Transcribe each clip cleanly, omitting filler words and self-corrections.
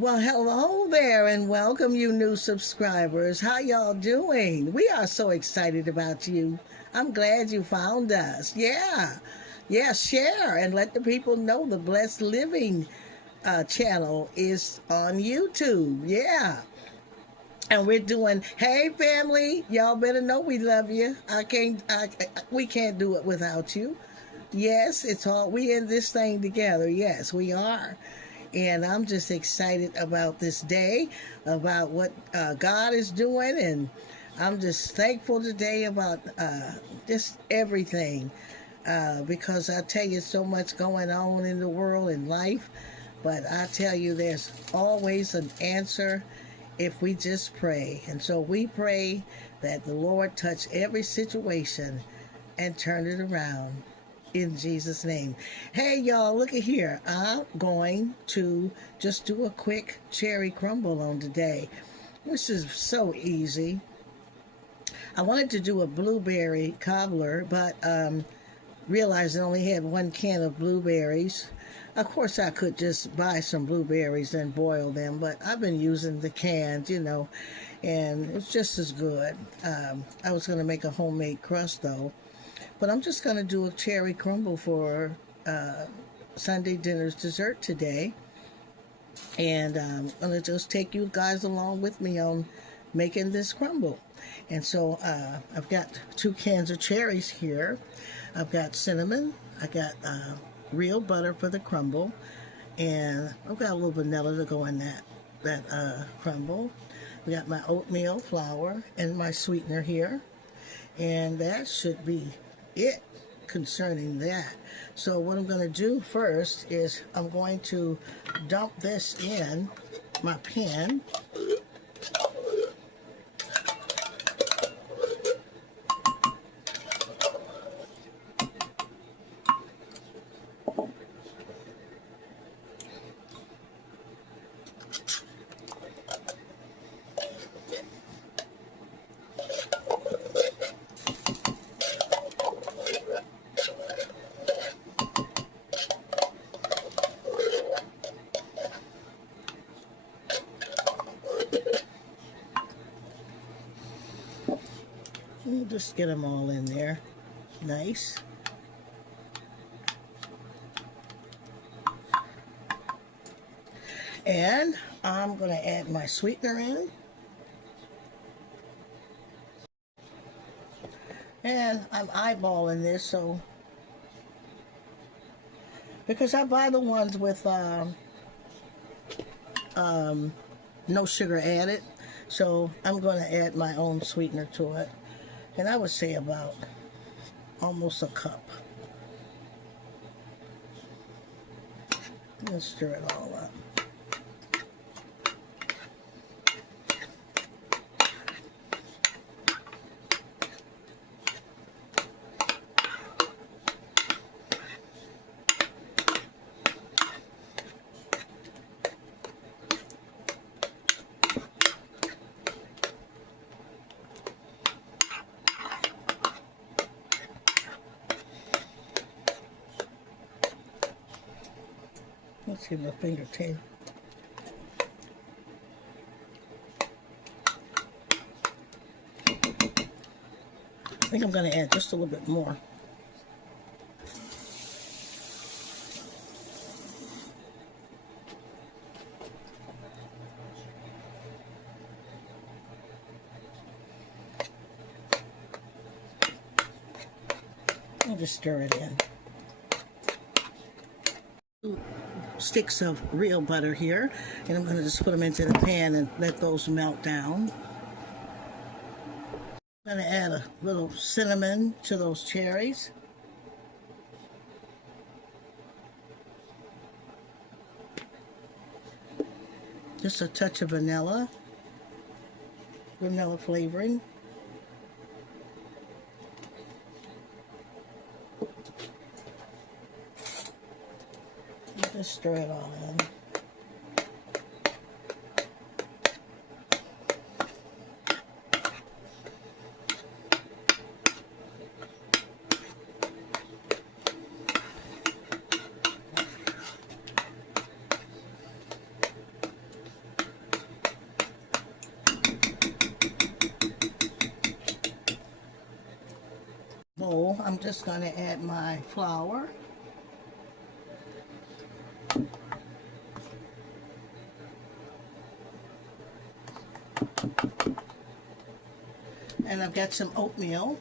Well, hello there and welcome you new subscribers. How y'all doing? We are so excited about you. I'm glad you found us. Yeah, share and let the people know the Blessed Living channel is on YouTube. Yeah. And we're doing, hey family, y'all better know we love you. We can't do it without you. Yes, we in this thing together. Yes, we are. And I'm just excited about this day, about what God is doing. And I'm just thankful today about just everything. Because I tell you, so much going on in the world and life. But I tell you, there's always an answer if we just pray. And so we pray that the Lord touch every situation and turn it around in Jesus' name. Hey, y'all, look at here. I'm going to just do a quick cherry crumble on today. This is so easy. I wanted to do a blueberry cobbler, but realized I only had 1 can of blueberries. Of course, I could just buy some blueberries and boil them, but I've been using the cans, and it's just as good. I was going to make a homemade crust, though. But I'm just going to do a cherry crumble for Sunday dinner's dessert today. And I'm going to just take you guys along with me on making this crumble. And so I've got 2 cans of cherries here. I've got cinnamon. I got real butter for the crumble. And I've got a little vanilla to go in that crumble. We got my oatmeal flour and my sweetener here. And that should be it concerning that. So what I'm going to do first is I'm going to dump this in my pan. Just get them all in there. Nice. And I'm going to add my sweetener in. And I'm eyeballing this, so because I buy the ones with no sugar added, so I'm going to add my own sweetener to it. And I would say about almost a cup. Let's stir it all up. Let's give it a finger taste. I think I'm going to add just a little bit more. I'll just stir it in. Sticks of real butter here, and I'm going to just put them into the pan and let those melt down. I'm going to add a little cinnamon to those cherries. Just a touch of vanilla flavoring. Just stir it all in. just going to add my flour. And I've got some oatmeal.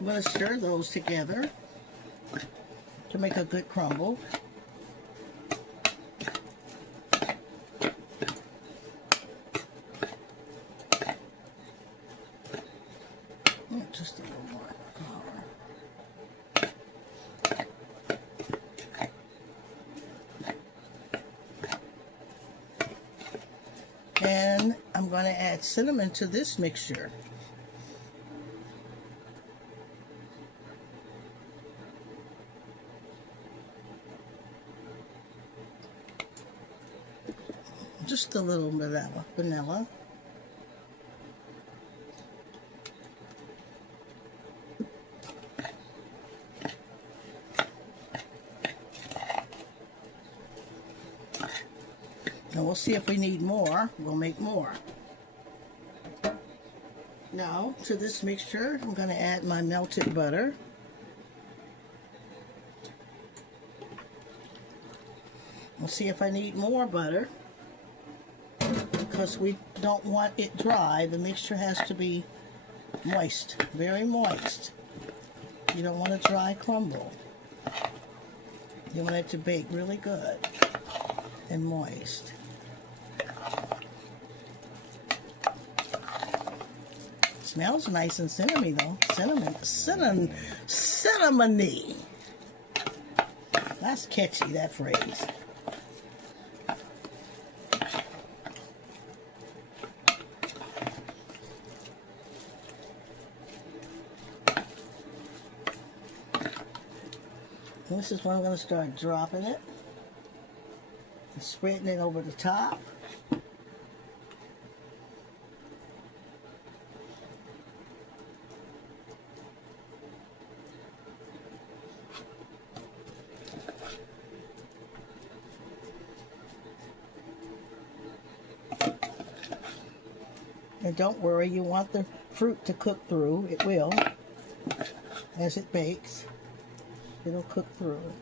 I'm going to stir those together to make a good crumble. Just a little more flour. And I'm going to add cinnamon to this mixture. Just a little vanilla. And we'll see if we need more. We'll make more. Now, to this mixture, I'm going to add my melted butter. We'll see if I need more butter, because we don't want it dry. The mixture has to be moist, very moist. You don't want a dry crumble. You want it to bake really good and moist. Smells nice and cinnamony though. Cinnamony. That's catchy, that phrase. And this is where I'm going to start dropping it and spreading it over the top. And don't worry, you want the fruit to cook through. It will, as it bakes. It'll cook through.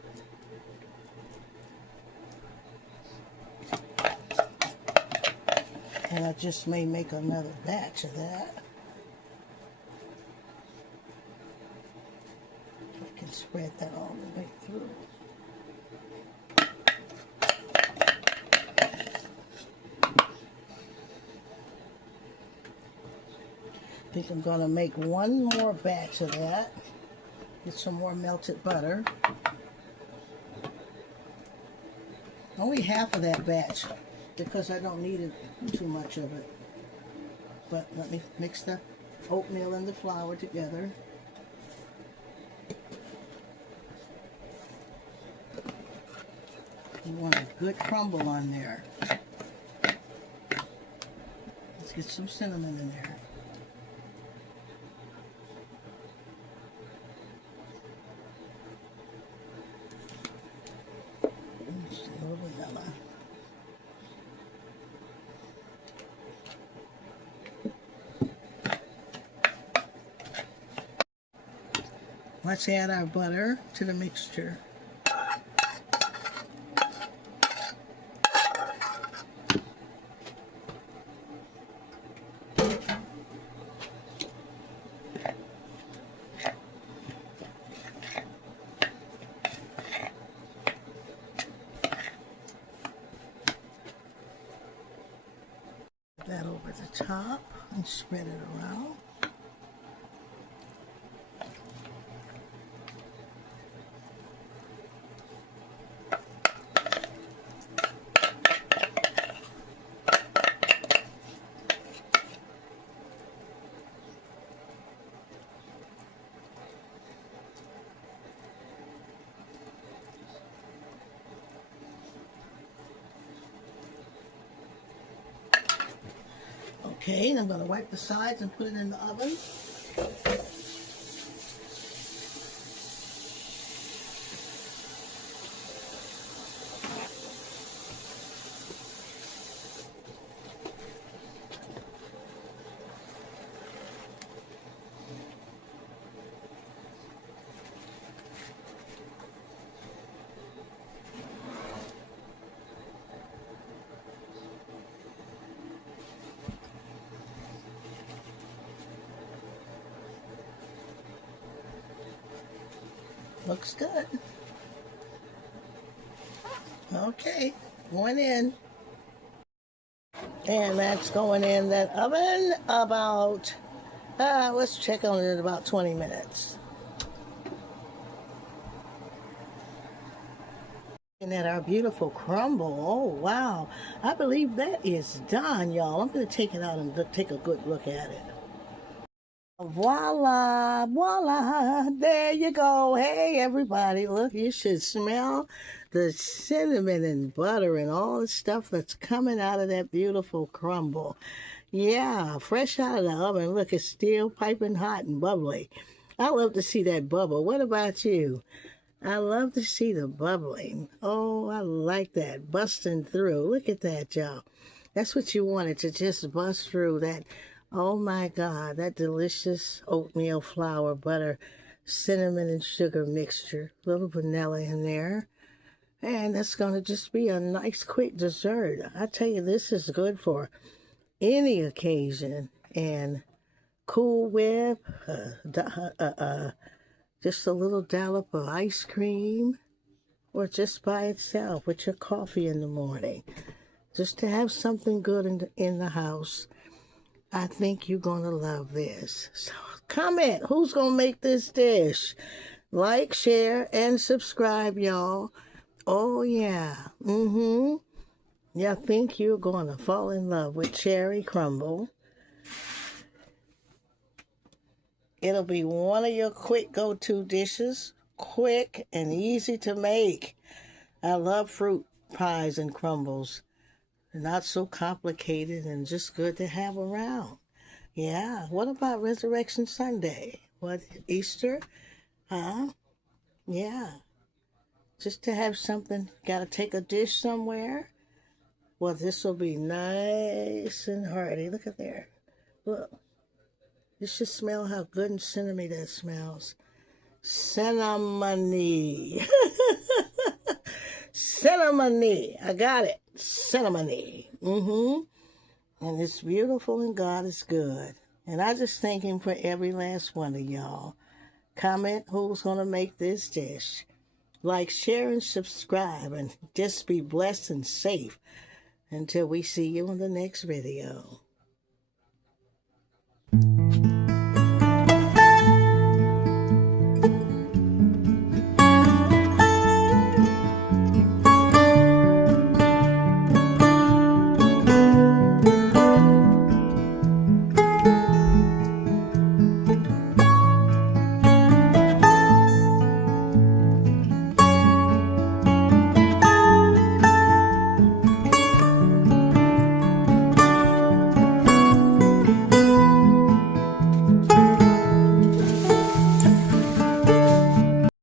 And I just may make another batch of that. I can spread that all the way through. I think I'm going to make one more batch of that. Get some more melted butter. Only half of that batch, because I don't need it, too much of it. But let me mix the oatmeal and the flour together. You want a good crumble on there. Let's get some cinnamon in there. Vanilla. Let's add our butter to the mixture. That over the top and spread it around. Okay, and I'm going to wipe the sides and put it in the oven. Looks good. Okay, going in. And that's going in that oven about, let's check on it in about 20 minutes. And at our beautiful crumble. Oh, wow. I believe that is done, y'all. I'm going to take it out and take a good look at it. Voila, voila, there you go. Hey, everybody, look, you should smell the cinnamon and butter and all the stuff that's coming out of that beautiful crumble. Yeah, fresh out of the oven. Look, it's still piping hot and bubbly. I love to see that bubble. What about you? I love to see the bubbling. Oh, I like that, busting through. Look at that, y'all. That's what you wanted, to just bust through that. Oh my God, that delicious oatmeal flour, butter, cinnamon and sugar mixture. A little vanilla in there. And that's going to just be a nice quick dessert. I tell you, this is good for any occasion. And Cool Whip, just a little dollop of ice cream, or just by itself with your coffee in the morning. Just to have something good in the house. I think you're going to love this. So comment, who's going to make this dish? Like, share, and subscribe, y'all. Oh, yeah. Yeah, I think you're going to fall in love with cherry crumble. It'll be one of your quick go-to dishes. Quick and easy to make. I love fruit pies and crumbles. Not so complicated and just good to have around. Yeah, what about Resurrection Sunday? What, Easter? Huh? Yeah. Just to have something, gotta take a dish somewhere. Well, this will be nice and hearty. Look at there. Look. You should smell how good and cinnamony that smells. Cinnamony. Cinnamony. I got it. Cinnamony. And it's beautiful and God is good. And I just thank Him for every last one of y'all. Comment who's going to make this dish. Like, share, and subscribe. And just be blessed and safe until we see you in the next video.